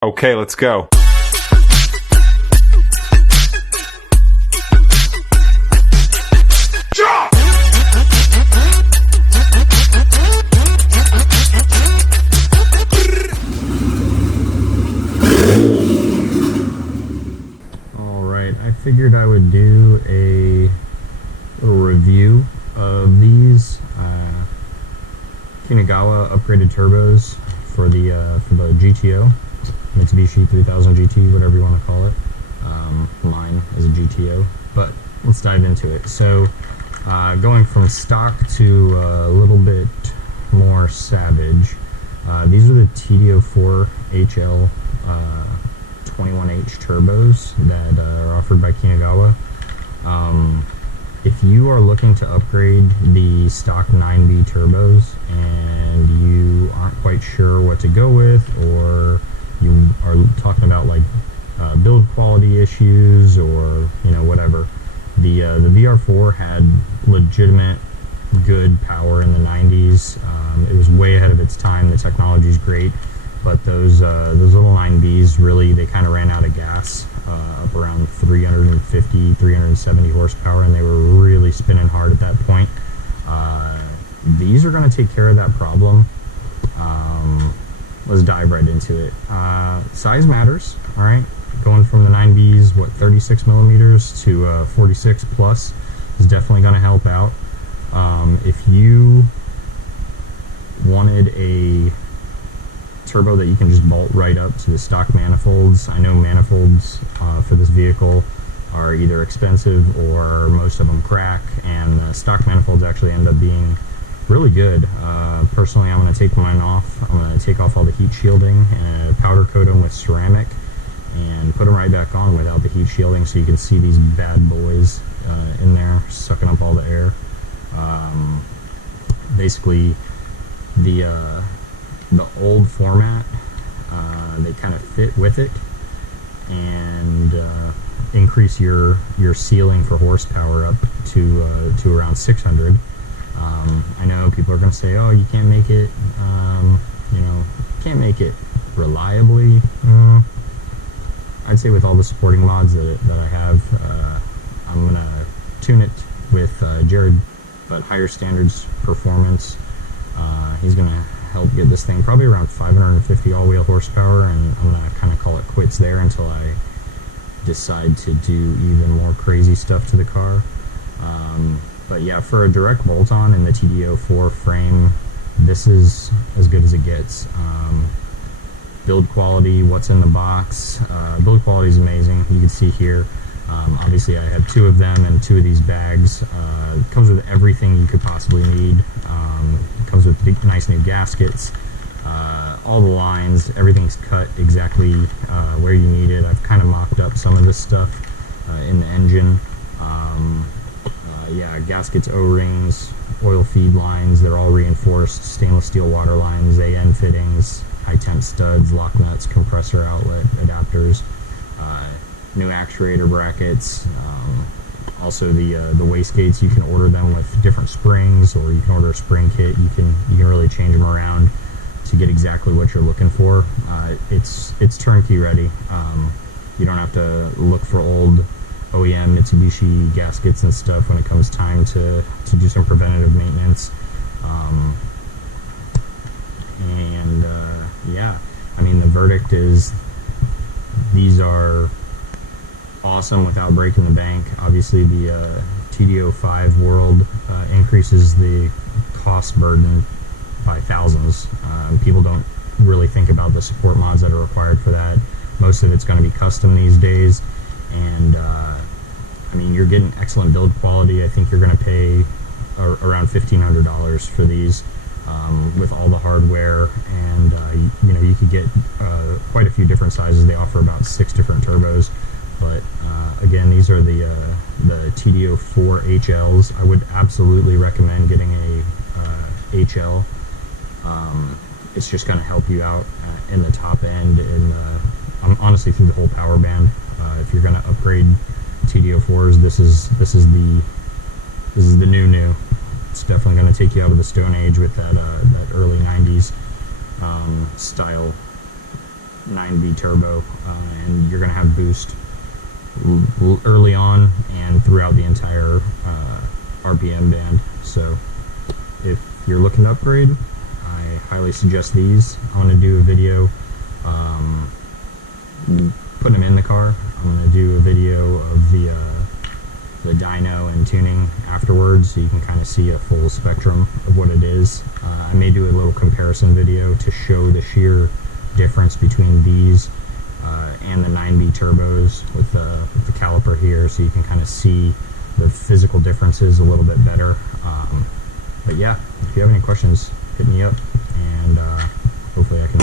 Okay, let's go. Alright, I figured I would do a little review of these Kinugawa upgraded turbos for the GTO, Mitsubishi 3000GT, whatever you want to call it. Mine is a GTO, but let's dive into it. So, going from stock to a little bit more savage, these are the GTO 21H turbos that are offered by Kinugawa. If you are looking to upgrade the stock 9B turbos and you aren't quite sure what to go with, or you are talking about like build quality issues or whatever, the VR4 had legitimate good power in the 90s. It was way ahead of its time. The technology is great, but those little 9Bs really, they kind of ran out of gas up around 350, 370 horsepower, and they were really spinning hard at that point. These are going to take care of that problem. Let's dive right into it. Size matters, all right? Going from the 9Bs, 36 millimeters to 46 plus is definitely going to help out. If you wanted a turbo that you can just bolt right up to the stock manifolds, I know manifolds for this vehicle are either expensive or most of them crack, and the stock manifolds actually end up being really good. Personally, I'm going to take mine off. I'm going to take off all the heat shielding and powder coat them with ceramic and put them right back on without the heat shielding, so you can see these bad boys in there sucking up all the air. Basically, the old format, they kind of fit with it and increase your ceiling for horsepower up to around 600. I know people are going to say, oh, you can't make it, can't make it reliably. I'd say with all the supporting mods that I have, I'm going to tune it with Jared, but higher standards performance. He's going to help get this thing probably around 550 all-wheel horsepower, and I'm going to kind of call it quits there until I decide to do even more crazy stuff to the car. But yeah, for a direct bolt-on in the TD04 frame, this is as good as it gets. Build quality, what's in the box, build quality is amazing. You can see here, obviously I have two of them and two of these bags. It comes with everything you could possibly need. It comes with big, nice new gaskets, all the lines, everything's cut exactly where you need it. I've kind of mocked up some of this stuff in the engine. Yeah, gaskets, O-rings, oil feed lines, they're all reinforced, stainless steel water lines, AN fittings, high temp studs, lock nuts, compressor outlet adapters, new actuator brackets. Also the wastegates, you can order them with different springs, or you can order a spring kit. You can really change them around to get exactly what you're looking for. It's turnkey ready. You don't have to look for old OEM Mitsubishi gaskets and stuff when it comes time to do some preventative maintenance. Yeah, I mean, the verdict is these are awesome without breaking the bank. Obviously, the TD05 world increases the cost burden by thousands. People don't really think about the support mods that are required for that. Most of it's going to be custom these days, and I mean, you're getting excellent build quality. I think you're going to pay around $1,500 for these with all the hardware, and you could get quite a few different sizes. They offer about 6 different turbos, but again, these are the TD04HLs. I would absolutely recommend getting a HL. It's just going to help you out in the top end, and honestly through the whole power band. If you're going to upgrade TD04s, this is the new. It's definitely going to take you out of the Stone Age with that early 90s style 9V turbo, and you're going to have boost early on and throughout the entire RPM band. So if you're looking to upgrade, I highly suggest these. I'm going to do a video putting them in the car. I'm going to do a video of the dyno and tuning afterwards, so you can kind of see a full spectrum of what it is. I may do a little comparison video to show the sheer difference between these and the 9V turbos with the caliper here, so you can kind of see the physical differences a little bit better. But yeah, if you have any questions, hit me up, and hopefully I can